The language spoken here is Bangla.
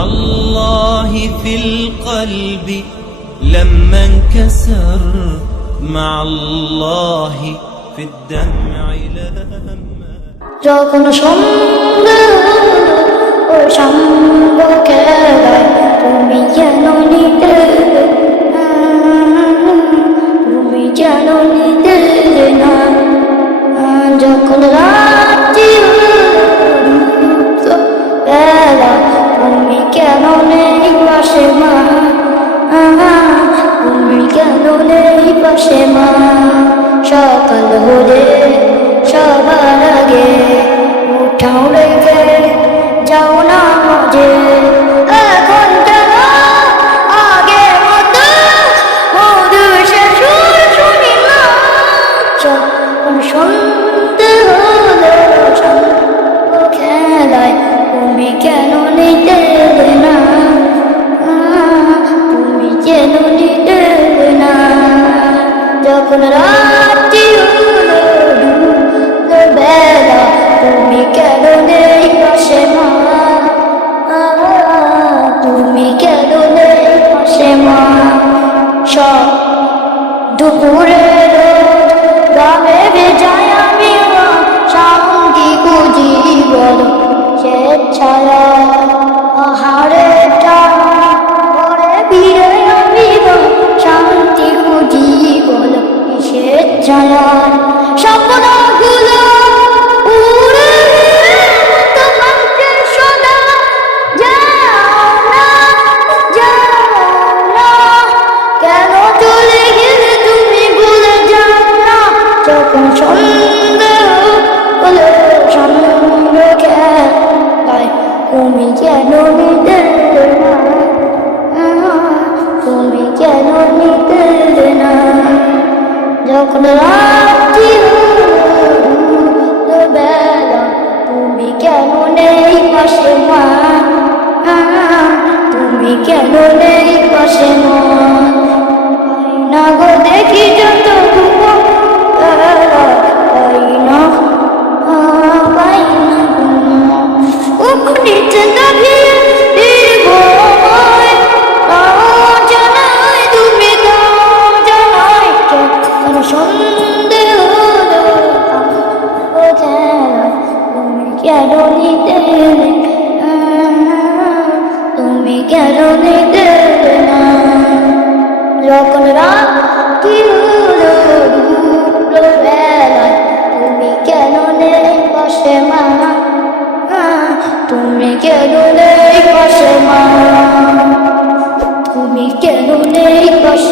مع الله في القلب لما انكسر مع الله في الدمع لما যখন সন্ধ্যা ও সঙ্গ খেলায় তুমি যেন নিতে কেন নেই পাশে মা? তুমি কেন নেই পাশে মা? সকাল হলে সবার আগে উঠাও রেখে যাও না মজে। সন্ধে হলো খেলায় তুমি কেন নিতে যখন রাত্রি বেলা তুমি কেন নেই পাশে মা তুমি কেন নেই পাশে মা সব দুপুরে স্বেচ্ছায় স্বপ্নগুলো তুমি কেন নিতে তুমি কেন নিতে তুমি কেন নেই পাশে মা তুমি কেন নেই পাশে মা দেখি যত ঘুমো বেলা পাই কেন নিতে? তুমি কেন নিতে না যখন বেলায় তুমি কেন নেই পাশে মা? তুমি কেন নেই পাশে মা? তুমি কেন নেই পাশে